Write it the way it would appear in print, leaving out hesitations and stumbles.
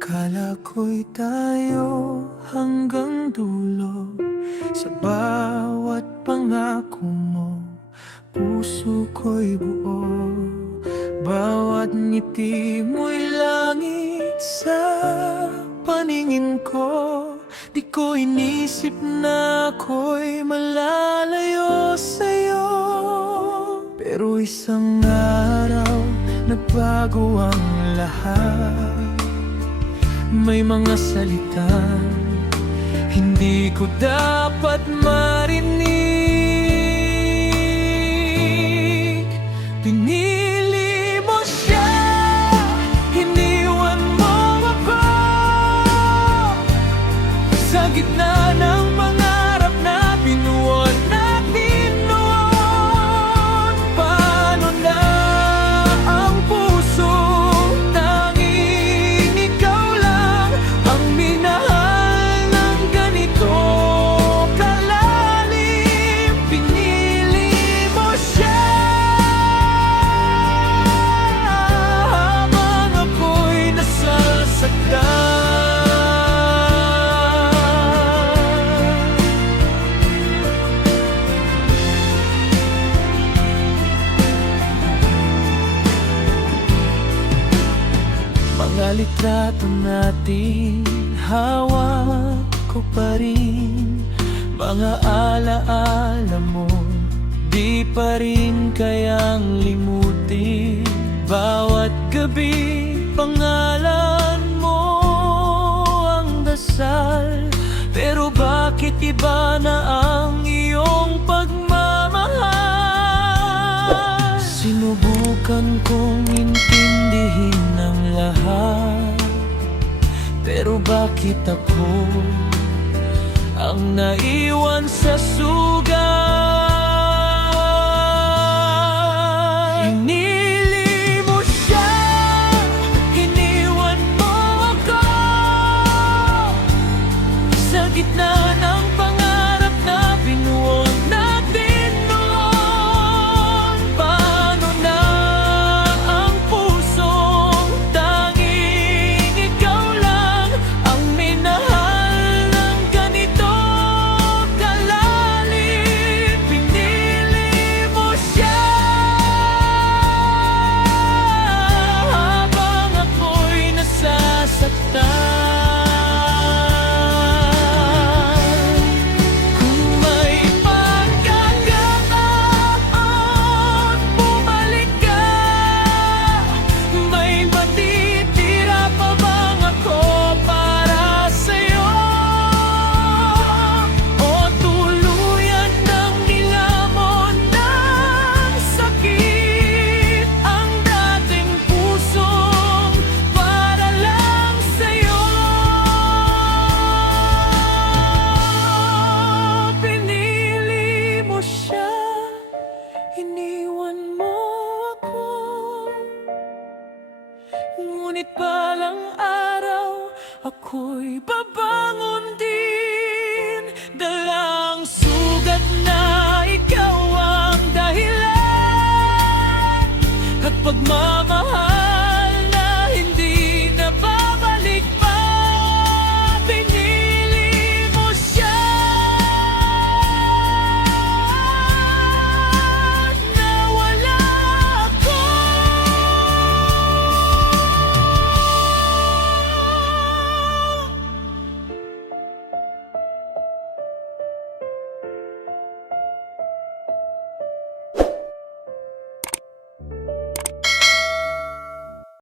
Akala ko'y tayo hanggang dulo. Sa bawat pangako mo, puso ko'y buo. Bawat ngiti mo'y langit sa paningin ko. Di ko inisip na ako'y malalayo sa'yo. Pero isang araw, nagbago ang lahat. May mga salita hindi ko dapat marinig. Pinili mo siya, iniwan mo ako sa gitna ng pangarap na binuon natin noon. Paano na ang puso, tanging ikaw lang ang minahal ng ganito kalalim. Pinili mo siya habang ako'y nasasaktan. Mga litrato natin, hawak ko pa rin. Mga alaala mo, di pa rin kayang limutin. Bawat gabi, pangalan mo ang dasal. Pero bakit iba na ang iyong pagmamahal? Sinubukan kong intindihin ang lahat, pero bakit ako ang naiwan sa sugat? Hinili mo siya, iniwan mo ako sa gitna ng pangarap na binuon natin noon. Paano na ang pusong tanging ikaw lang ang minahal ng ganito kalalim? Pinili mo siya habang ako'y nasasaktan. Kung may pagkakataon, bumalik ka. May matitira pa bang ako para sa'yo? O tuluyan ng nilamon ng sakit ang dating pusong para lang sa'yo? Pinili mo siya, iniwan mo ako. Ngunit balang araw, ako'y babangon din. Dalang sugat na ikaw ang dahilan at pagmamahal